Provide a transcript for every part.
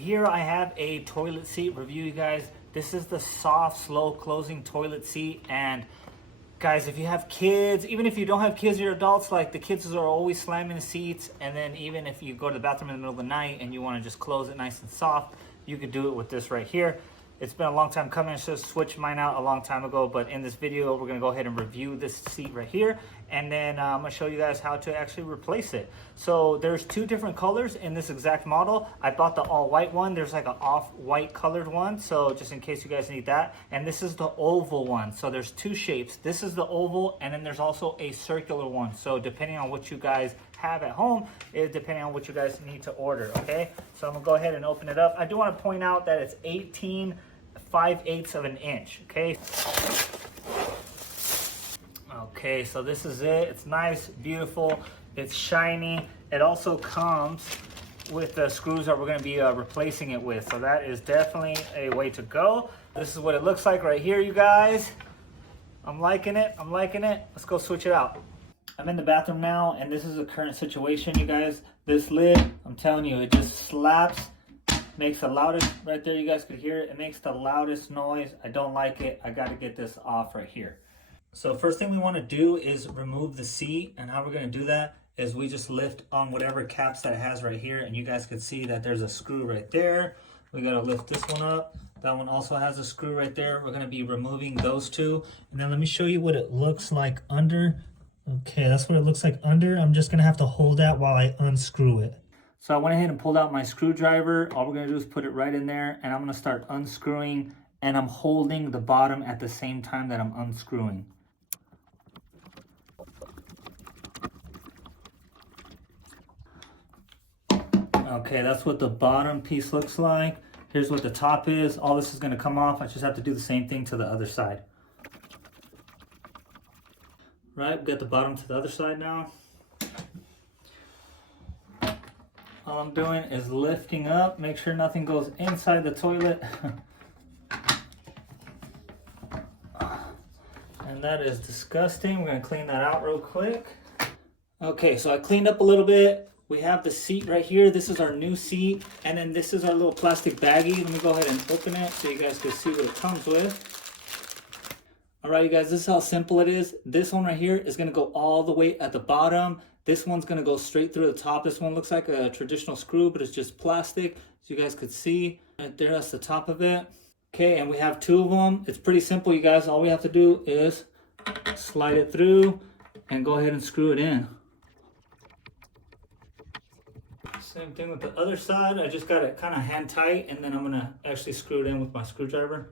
Here I have a toilet seat review, you guys. This is the soft, slow closing toilet seat. And guys, if you have kids, even if you don't have kids, you're adults, like the kids are always slamming the seats. And then even if you go to the bathroom in the middle of the night and you want to just close it nice and soft, you could do it with this right here. It's been a long time coming. I should have switched mine out a long time ago, but in this video, we're gonna go ahead and review this seat right here. And then I'm gonna show you guys how to actually replace it. So there's two different colors in this exact model. I bought the all white one. There's like an off-white colored one. So just in case you guys need that. And this is the oval one. So there's two shapes. This is the oval, and then there's also a circular one. So depending on what you guys have at home is depending on what you guys need to order, okay? So I'm gonna go ahead and open it up. I do wanna point out that it's 18/5/8 of an inch, okay? Okay, so this is it. It's nice, beautiful, it's shiny. It also comes with the screws that we're gonna be replacing it with. So that is definitely a way to go. This is what it looks like right here, you guys. I'm liking it, I'm liking it. Let's go switch it out. I'm in the bathroom now, and this is the current situation, you guys. This lid, I'm telling you, it just slaps. Makes the loudest, right there, you guys could hear it. It makes the loudest noise. I don't like it. I gotta get this off right here. So first thing we wanna do is remove the seat, and how we're gonna do that is we just lift on whatever caps that it has right here, and you guys could see that there's a screw right there. We gotta lift this one up. That one also has a screw right there. We're gonna be removing those two. And then let me show you what it looks like under. Okay, that's what it looks like under. I'm just gonna have to hold that while I unscrew it. So I went ahead and pulled out my screwdriver. All we're gonna do is put it right in there, and I'm gonna start unscrewing, and I'm holding the bottom at the same time that I'm unscrewing. Okay, that's what the bottom piece looks like. Here's what the top is. All this is gonna come off. I just have to do the same thing to the other side. Right, we got the bottom to the other side now. All I'm doing is lifting up, make sure nothing goes inside the toilet. And that is disgusting. We're gonna clean that out real quick. Okay, so I cleaned up a little bit. We have the seat right here. This is our new seat. And then this is our little plastic baggie. Let me go ahead and open it so you guys can see what it comes with. All right, you guys, this is how simple it is. This one right here is gonna go all the way at the bottom. This one's gonna go straight through the top. This one looks like a traditional screw, but it's just plastic. So you guys could see right there, that's the top of it. Okay, and we have two of them. It's pretty simple, you guys. All we have to do is slide it through and go ahead and screw it in. Same thing with the other side. I just got it kind of hand tight, and then I'm gonna actually screw it in with my screwdriver.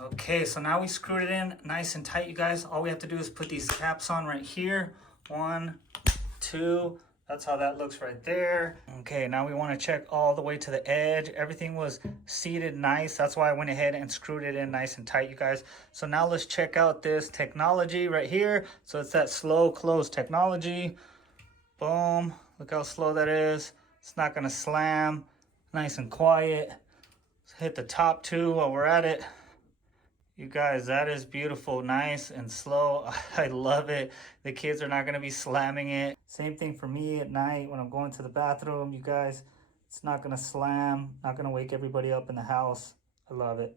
Okay, so now we screwed it in nice and tight, you guys. All we have to do is put these caps on right here. 1, 2, that's how that looks right there. Okay, now we want to check all the way to the edge. Everything was seated nice. That's why I went ahead and screwed it in nice and tight, you guys. So now let's check out this technology right here. So it's that slow close technology. Boom, look how slow that is. It's not gonna slam, nice and quiet. Let's hit the top two while we're at it. You guys, that is beautiful, nice and slow. I love it. The kids are not gonna be slamming it. Same thing for me at night when I'm going to the bathroom, you guys. It's not gonna slam, not gonna wake everybody up in the house. I love it.